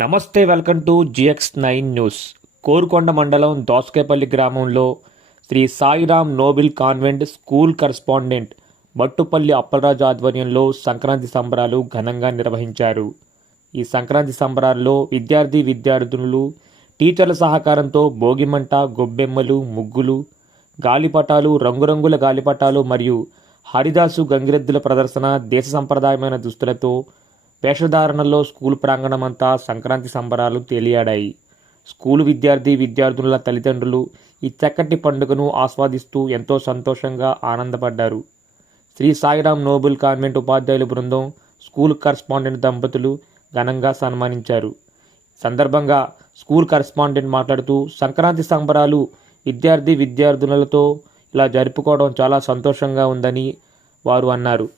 నమస్తే welcome to GX nine news. Korukonda మండలం దోసకేపల్లి గ్రామంలో Shri Sairam noble convent school correspondent Battupalli Appalaraju ఆధ్వర్యంలో సంక్రాంతి సంబరాలు ఘనంగా నిర్వహించారు. ఈ సంక్రాంతి సంబరాల్లో విద్యార్థి విద్యార్థులు టీచర్ల సహకారంతో భోగిమంట గొబ్బెమ్మలు ముగ్గులు గాలిపటాలు రంగురంగుల గాలిపటాలు మరియు హరిదాసు గంగిరెద్దుల ప్రదర్శన దేశ సంప్రదాయమైన దుస్తులతో వేషధారణలో స్కూల్ ప్రాంగణమంతా సంక్రాంతి సంబరాలు తేలియాడాయి. స్కూలు విద్యార్థి విద్యార్థుల తల్లిదండ్రులు ఈ చక్కటి పండుగను ఆస్వాదిస్తూ ఎంతో సంతోషంగా ఆనందపడ్డారు. శ్రీ సాయిరాం నోబుల్ కాన్వెంట్ ఉపాధ్యాయుల బృందం స్కూల్ కరస్పాండెంట్ దంపతులు ఘనంగా సన్మానించారు. సందర్భంగా స్కూల్ కరస్పాండెంట్ మాట్లాడుతూ సంక్రాంతి సంబరాలు విద్యార్థి విద్యార్థులతో ఇలా జరుపుకోవడం చాలా సంతోషంగా ఉందని వారు అన్నారు.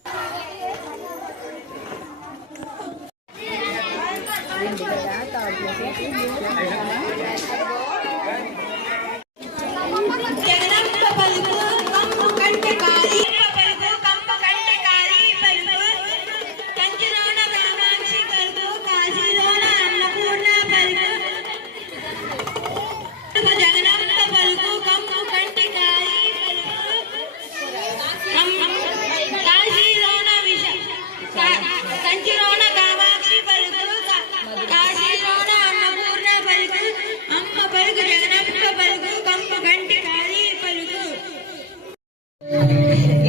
đã tờ một cái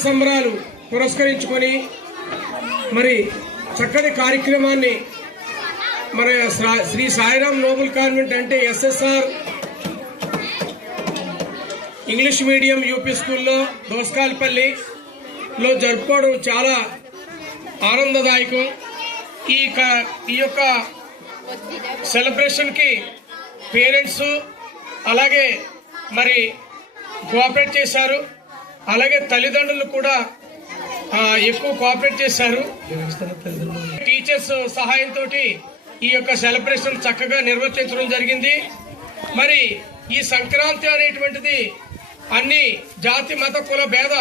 సంబరాలు పురస్కరించుకొని మరి చక్కటి కార్యక్రమాన్ని మన శ్రీ సాయిరాం నోబుల్ కాన్వెంట్ అంటే ఎస్ఎస్ఆర్ ఇంగ్లీష్ మీడియం యూపీ స్కూల్లో దోస్కాల్పల్లిలో జరుపుకోవడం చాలా ఆనందదాయకం. ఈ క- ఈ యొక్క సెలబ్రేషన్కి పేరెంట్స్ అలాగే మరి కోఆపరేట్ చేశారు. అలాగే తల్లిదండ్రులు కూడా ఎక్కువ కోఆపరేట్ చేశారు. టీచర్స్ సహాయంతో ఈ యొక్క సెలబ్రేషన్ చక్కగా నిర్వర్తించడం జరిగింది. మరి ఈ సంక్రాంతి అనేటువంటిది అన్ని జాతి మత కుల భేద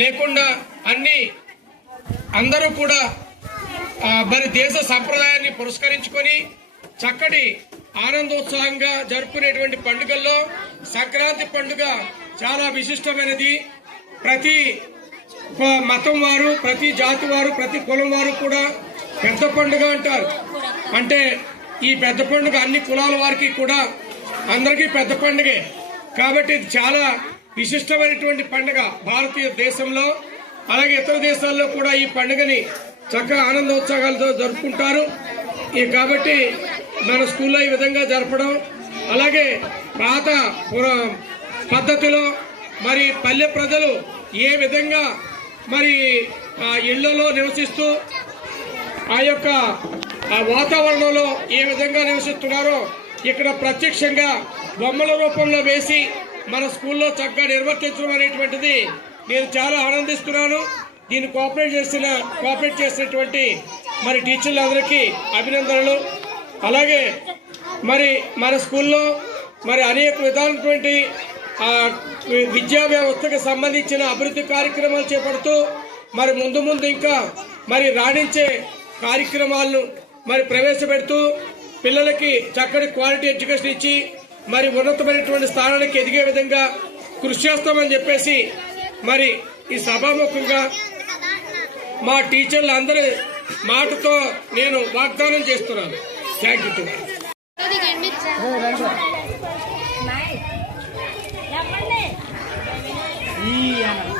లేకుండా అన్ని అందరూ కూడా మరి దేశ సంప్రదాయాన్ని పురస్కరించుకొని చక్కటి ఆనందోత్సాహంగా జరుపుకునేటువంటి పండుగల్లో సంక్రాంతి పండుగ చాలా విశిష్టమైనది. ప్రతి మతం వారు ప్రతి జాతి వారు ప్రతి కులం వారు కూడా పెద్ద పండుగ అంటారు. అంటే ఈ పెద్ద పండుగ అన్ని కులాల వారికి కూడా అందరికీ పెద్ద పండుగే. కాబట్టి ఇది చాలా విశిష్టమైనటువంటి పండుగ భారతీయ దేశంలో. అలాగే ఇతర దేశాల్లో కూడా ఈ పండుగని చక్కగా ఆనందోత్సాహాలతో జరుపుకుంటారు. కాబట్టి మన స్కూల్లో ఈ విధంగా జరపడం. అలాగే పాత పద్ధతిలో మరి పల్లె ప్రజలు ఏ విధంగా మరి ఆ ఇళ్ళలో నివసిస్తూ ఆ యొక్క వాతావరణంలో ఏ విధంగా నివసిస్తున్నారో ఇక్కడ ప్రత్యక్షంగా బొమ్మల రూపంలో వేసి మన స్కూల్లో చక్కగా నిర్వర్తించడం అనేటువంటిది నేను చాలా ఆనందిస్తున్నాను. దీన్ని కోఆపరేట్ చేసిన కోఆపరేట్ చేసినటువంటి మరి టీచర్లందరికీ అభినందనలు. అలాగే మరి మన స్కూల్లో మరి అనేక విధాలైనటువంటి విద్యా వ్యవస్థకు సంబంధించిన అభివృద్ధి కార్యక్రమాలు చేపడుతూ మరి ముందు ముందు ఇంకా మరి రాణించే కార్యక్రమాలను మరి ప్రవేశపెడుతూ పిల్లలకి చక్కటి క్వాలిటీ ఎడ్యుకేషన్ ఇచ్చి మరి ఉన్నతమైనటువంటి స్థానానికి ఎదిగే విధంగా కృషి చేస్తామని చెప్పేసి మరి ఈ సభాముఖంగా మా టీచర్లు అందరి మాటతో నేను వాగ్దానం చేస్తున్నాను. Thank you. ¡Ya, ¡Ya,